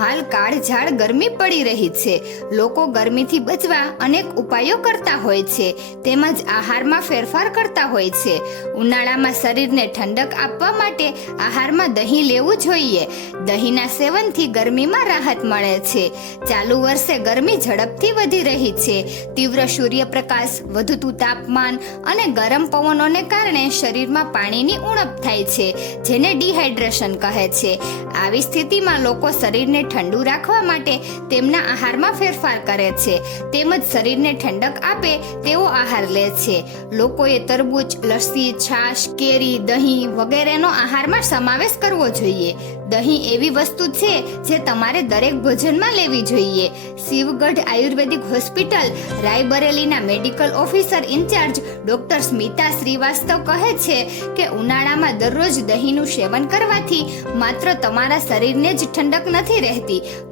હાલ કાળઝાળ ગરમી પડી રહી છે. લોકો ગરમીથી બચવા અનેક ઉપાયો કરતા હોય છે. તેમજ આહારમાં ફેરફાર કરતા હોય છે. ઉનાળામાં શરીરને ઠંડક આપવા માટે આહારમાં દહીં લેવું જોઈએ. દહીંના સેવનથી ગરમીમાં રાહત મળે છે. ચાલુ વર્ષે ગરમી ઝડપથી વધી રહી છે. તીવ્ર સૂર્યપ્રકાશ, વધતું તાપમાન અને ગરમ પવનોને કારણે શરીરમાં પાણીની ઉણપ થાય છે, જેને ડિહાઇડ્રેશન કહે છે. આવી સ્થિતિમાં લોકો શરીરને ઠંડુ રાખવા માટે તેમના આહારમાં ફેરફાર કરે છે. તેમજ શરીરને ઠંડક આપે તેવો આહાર લે છે. લોકોએ તરબૂચ, લસ્સી, છાશ, કેરી, દહીં વગેરેનો આહારમાં સમાવેશ કરવો જોઈએ. દહીં એવી વસ્તુ છે જે તમારે દરેક ભોજનમાં લેવી જોઈએ. શિવગઢ આયુર્વેદિક hospital, રાયબરેલીના medical officer in charge doctor Smita Srivastava કહે છે કે ઉનાળામાં દરરોજ દહીંનું સેવન કરવાથી માત્ર તમારા શરીરને જ ઠંડક નથી રહેતી.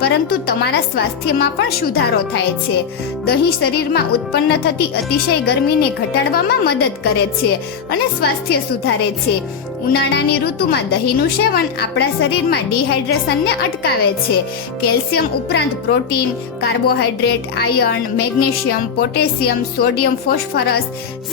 પરંતુ તમારા સ્વાસ્થ્યમાં પણ સુધારો થાય છે. દહીં શરીરમાં ઉત્પન્ન થતી અતિશય ગરમીને ઘટાડવામાં મદદ કરે છે અને સ્વાસ્થ્ય સુધારે છે. ઉનાળાની ઋતુમાં દહીંનું સેવન આપણા શરીરમાં ડિહાઇડ્રેશનને અટકાવે છે. કેલ્શિયમ ઉપરાંત protein carbohydrate iron, magnesium, potassium, sodium, phosphorus,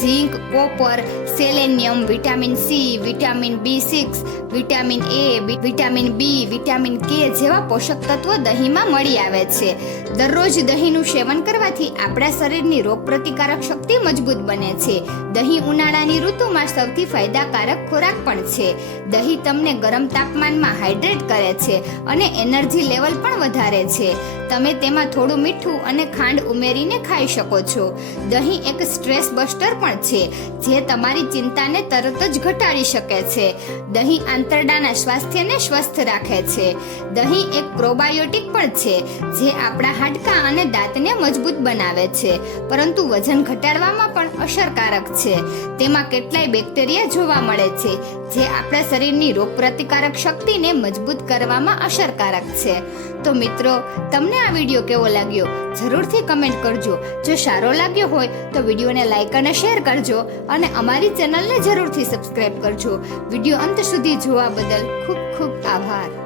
zinc, copper, selenium, vitamin C, vitamin B six, vitamin A, vitamin B, vitamin K જેવા પોષક તત્વો દહીંમાં મળી આવે છે. દરરોજ દહીંનું સેવન કરવાથી આપણા શરીરની રોગપ્રતિકારક શક્તિ મજબૂત બને છે. દહીં ઉનાળાની ઋતુમાં સૌથી ફાયદાકારક ખોરાક પણ છે. દહીં તમને ગરમ તાપમાનમાં હાઇડ્રેટ કરે છે અને એનર્જી લેવલ પણ વધારે છે. તમે તેમાં થોડું મીઠું અને ખાંડ ઉમેરીને ખાઈ શકો છો. દહીં એક સ્ટ્રેસ બસ્ટર પણ છે, જે તમારી ચિંતાને તરત જ ઘટાડી શકે છે. દહીં આંતરડાના સ્વાસ્થ્યને સ્વસ્થ રાખે છે. દહીં એક પ્રોબાયોટિક પણ છે, જે આપણા હાડકાં અને દાંતને મજબૂત બનાવે છે. પરંતુ વજન ઘટાડવામાં પણ અસરકારક છે. તેમાં કેટલાય બેક્ટેરિયા જોવા મળે છે, જે આપણા શરીરની રોગપ્રતિકારક શક્તિને મજબૂત કરવામાં અસરકારક છે. તો મિત્રો, તમને આ વીડિયો કેવો લાગ્યો? જરૂરથી કમેન્ટ કરજો. જો સારો લાગ્યો હોય, તો વિડીયોને લાઈક અને શેર કરજો અને અમારી ચેનલને જરૂરથી સબસ્ક્રાઈબ કરજો. વીડિયો અંત સુધી જોવા બદલ ખૂબ ખૂબ આભાર.